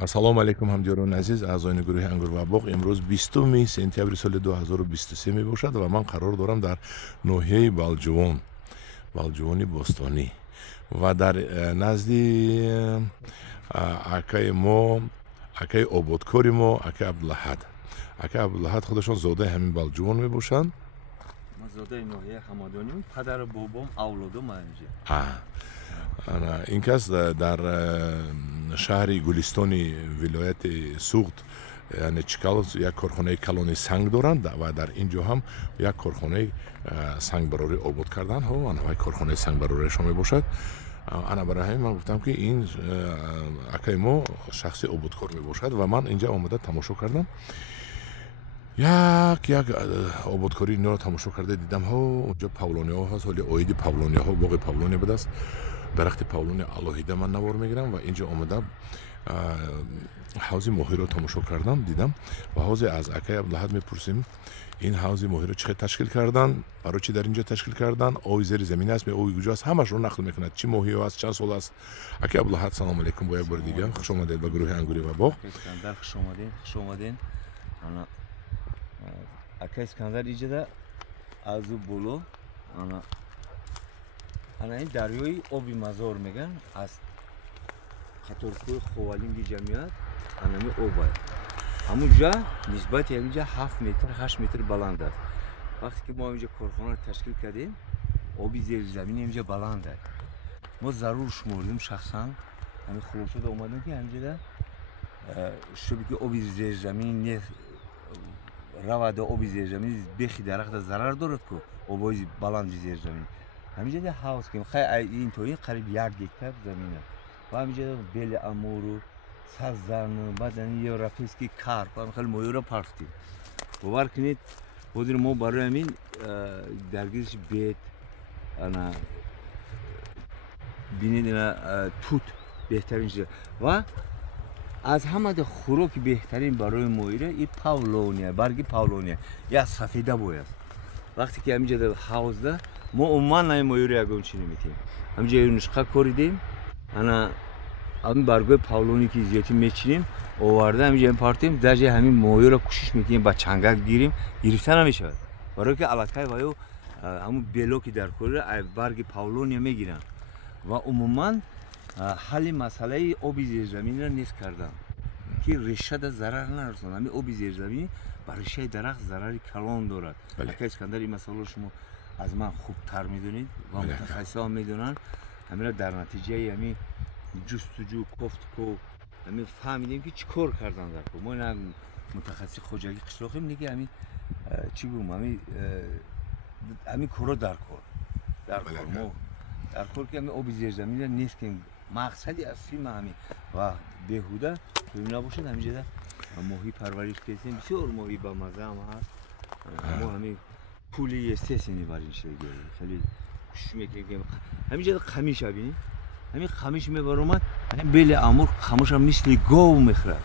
Ассалому алайкум ҳамдиёрони азиз, аъзоини гурӯҳи Ангур ва боғ. Имрӯз 20 сентябри соли 2023 мебошад ва ман қарор дорам дар ноҳияи Балҷувони Бостонӣ ва дар назди акаи мо, акаи ободкори мо, акаи Абдулаҳад. Акаи Абдулаҳад худашон зодаи ҳамин Балҷувон мебошанд. Ман зодаи ноҳияи Ҳамадоним, падару бобом авлодум инҷа. Ин кас дар шаҳри Гулистони вилояти Суғд, яъне Чикал, як корхонаи калони санг доранд ва дар ин ҷо ҳам як корхонаи сангбарорӣ обод кардан. Ана корхонаи сангбарориашон мебошад. Ана барои ҳамин ман гуфтам ки ин акаи мо шахси ободкор мебошад ва ман инҷа омада тамошо кардам. Як ободкори инро тамошо карда дидам, онҷо павлониҳо ҳаст, ҳоли оиди павлониҳо, боғи павлония будааст. Дарахти павлони алоҳида ман навор мегирам ва инҷо омада ҳавзи моҳиро тамошо кардам, дидам ва ҳозе аз акаи Абдулаҳад мепурсим, ин ҳавзи моҳиро чӣ хел ташкил кардан, барои чӣ дар инҷо ташкил кардан, оби зери замин аст, оби куҷо аст, ҳамашро нақл мекунад, чӣ моҳиё аст, чанд сол аст. Акаи Абдулаҳад, салому алайкум бо як бори дигар, хуш омадед ба гурӯҳи Ангури ва боғ. Хуш омаден. Акаи Искандар иҷада азу боло ана ин дарёи оби мазор меган, аз қаторкӯи ховалинги ҷамъият анами об аст. Ҳамунҷа нисбати ҳаминҷа 7 метр 8 метр баланд аст. Вақте ки мо ҳаминҷа корхона ташкил кардем, оби зеризамини ҳаминҷа баланд аст. Мо зарур шумордем шахсан, ҳамин хулосада омадем ки ҳаминҷада шуби ки оби зеризамини не равада, оби зеризамини бехи дарахта зарар дорад ку обои баланди зеризамин. ҳаминҷада ҳавз кардем, ин то ин қариб 1 гектар замин аст. ва ҳаминҷада бели амуру, сазану, баъдан европейский карп, хеле моҳиёро парк кардем. бовар кунед, ҳозир мо барои ҳамин даргириши бед, бинед тут беҳтарин шуда. ва аз ҳамада хӯроки беҳтарин барои моҳира ин павлония, барги павлония, як сафеда бой аст. вақте ки ҳаминҷада ҳавзда мо умуман ҳамин моҳиро ягон чӣ намекунем. ҳаминҷа нушқа коридем, ҳамин баргои павлони ки зиёти мечинем, оварда ҳаминҷа партем, даже ҳамин моҳиро кӯшиш мекунем ба чангак гирем, гирифта намешавад. барое ки аллакай ваё ҳамун бело ки дар корира барги павлония мегиранд. ва умуман ҳалли масъалаи оби зерзаминро нест кардам, ки решада зарар нарасонад. ҳамин оби зерзамин ба решаи дарахт зарари калон дорад. Акаи Искандар, ин масъаларо шумо аз ман хубтар медонед ва мутахассисон медонанд. ҳаминро дар натиҷаи ҳамин ҷустуҷӯ, кофтуко ҳамин фаҳмидем ки чӣ кор кардан дар кор. мо ина мутахассиси хоҷагӣ қишлоқем, неки ҳамин чӣ гӯм, ҳамин корро дар кор. мо дар кор ки ҳамин оби зерзаминро нест кунем. мақсади аслӣ ма ҳамин ва беҳуда тоим набошад. ҳаминҷада моҳӣ парвариш кардем, бисёр моҳӣ ба мазза ҳам ҳаст. мо ҳамин пули естествени бар ин шей гирем, хеле кӯшиш мекунем. ҳаминҷада қамиш бинед, ҳамин қамиш мебаромад, ҳамин бели амур қамишам мисли гов мехӯрад.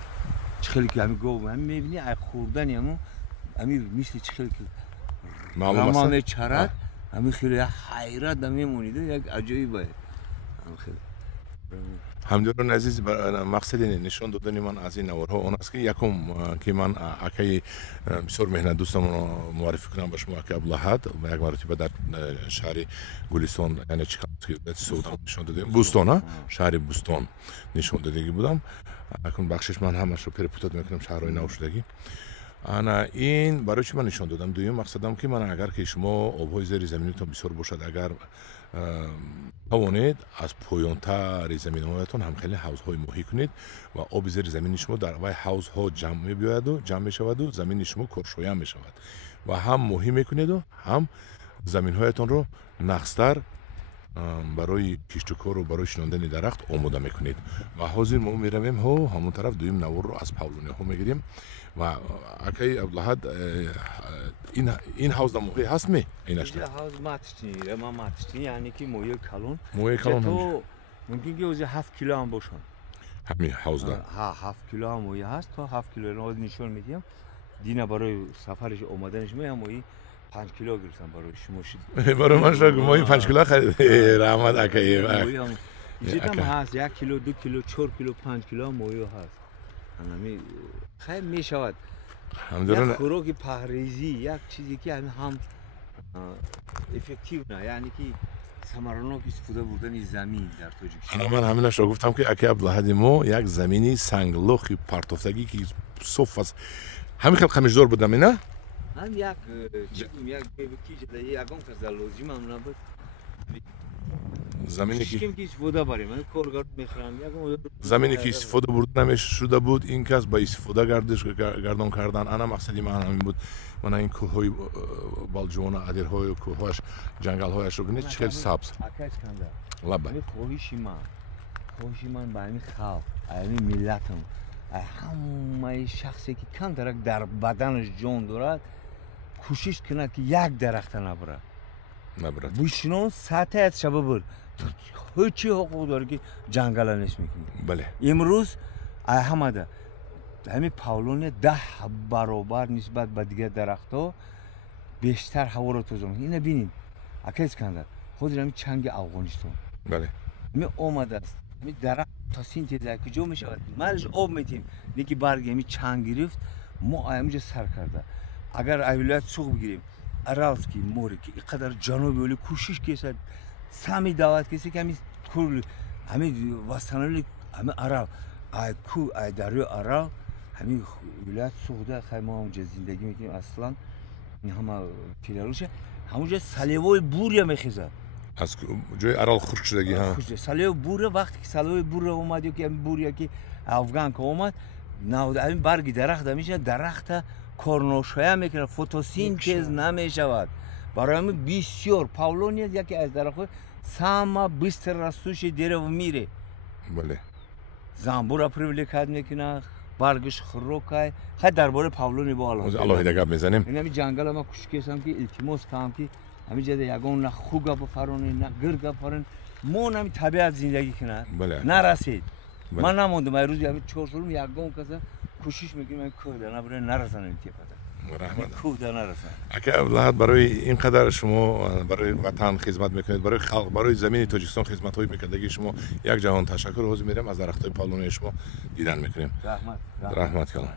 чӣ хеле ки ҳамин гов мебинӣ, ай хӯрдани ҳамин мисли чӣ хеле ки рама мечарад, ҳамин хеле ҳайрат мемонид, як аҷоиб аст. ҳамдиёрони азиз, мақсади нишон додани ман аз ин наворҳо он аст ки якум ки ман акаи бисёр меҳнатдӯстамро муаррифӣ кунам ба шумо, акаи Абдулаҳад як маротиба дар шаҳри Гулистон, яъне нишон додем, Бустон, шаҳри Бустон нишон додагӣ будам. акун бахшиш ман ҳамашро перепутат мекунам шаҳрҳои навшудагӣ. ана ин барои чӣ ман нишон додам? дуюм мақсадам ки ман агар ки шумо обҳои зери заминитон бисёр бошад, агар тавонед аз поёнтари заминҳоятон ҳамхеле ҳавзҳои моҳӣ кунед ва оби зери замини шумо дар вай ҳавзҳо ҷамъ мешаваду замини шумо коршоям мешавад ва ҳам моҳӣ мекунеду ҳам заминҳоятонро нақстар барои киштукору барои шинондани дарахт омода мекунед. ва ҳозир мо меравем ҳамон тараф дуюм наворро аз павлониҳо мегирем. ва акаи Абдулаҳад, ин ҳавз дар моҳӣ ҳаст ме? ҳавз матични, яъне ки моҳии калон. моҳии калон мумкин ки ҳозир 7 кило ҳам бошанд. ҳамин ҳавзда 7 кило ҳам моҳӣ ҳаст. то 7 кило ҳозир нишон медиҳам. дина барои сафараш омаданаш мо моҳӣ 5 кило гирифтам барои шумо. барои ман шуд моҳии 5 кило харид. раҳмат акаи. ҷиддам ҳаст 1 кило 2 кило 4 кило 5 кило моҳиё ҳаст. همین خیلی میشود همدلله یک خوراک پهریزی یک چیزی که هم افکتیو نه یعنی که ثمراناک استفاده بردن زمین در تاجیکستان. من همینش رو گفتم که اکی عبدالحدی ما یک زمینی سنگلاخی پرتوفتگی که صف از همین خیلی خمیشدار بودم نه؟ هم یک بیبکی جده یکم که زلوزی من نبود زمینی که استفاده بریم من کارگرد میخرم زمینی که استفاده بردن شده بود این کس با استفاده گردان کردن انا مقصدی من همین بود من این کوههای بالجوان ادیرهای و کوههاش جنگلهایش رو ببینید چقدر سبز لبه خواهشی من با این خلق این ملتم همه شخصی که کم درک در بدنش جان دارد کوشش کنه که یک درخت نبره بوشنون سطح از شبه بود هیچی حقوق داره که جنگل نیست میکنه بله امروز همه همین پاولونیا 10 برابر نسبت به دیگه درخت ها بیشتر هوا رو توزن اینه بینیم اکه اسکندر خود همین چنگ افغانستان بله می اومده است همین درخت تا سینتز که جو میشه مالش آب میتیم دیگه برگ همین چنگ گرفت ما همینجا سر کرده اگر اولویت سوق بگیریم ارالسکی موری که اینقدر جنوبی ولی کوشش کشد سامی دعوت کسی که همین کل همین واسطنالی همین ارال کو دریای ارال همین ولایت سوخته خیلی ما اونجا زندگی میکنیم اصلا این همه پیلالوشه همونجا سلیوای بوریا میخیزد از جای ارال خشک شدگی ها سلیوای بوریا وقتی که سلیوای بوریا اومد که بوریا که افغان که اومد نهاد همین برگی درخت میشه درخت کارنوشایا میکنه فتوسینتز نمیشود برای همین بسیار پاولونیا یکی از درخت ساما بیشتر رستوش دیره و میره بله زنبور پریویلیکات میکنه برگش خروکای خیلی درباره پاولونی با الله هدایت میزنیم این همین جنگل ما کوشش کردم که التماس کنم که همین جده یگان نه خوگا بفرونه نه گرگا بفرون ما همین طبیعت زندگی کنه بله نرسید من نموندم امروز همین 4 سال یگان کسا کوشش میکنم این کوه در نبره نرسن این تیپا رحمت کوه در نرسن اگه اولاد برای اینقدر شما برای وطن خدمت میکنید برای خلق برای زمین تاجیکستان خدمت های میکنید شما یک جهان تشکر روز میرم از درختای پاولونی شما دیدن میکنیم رحمت کلا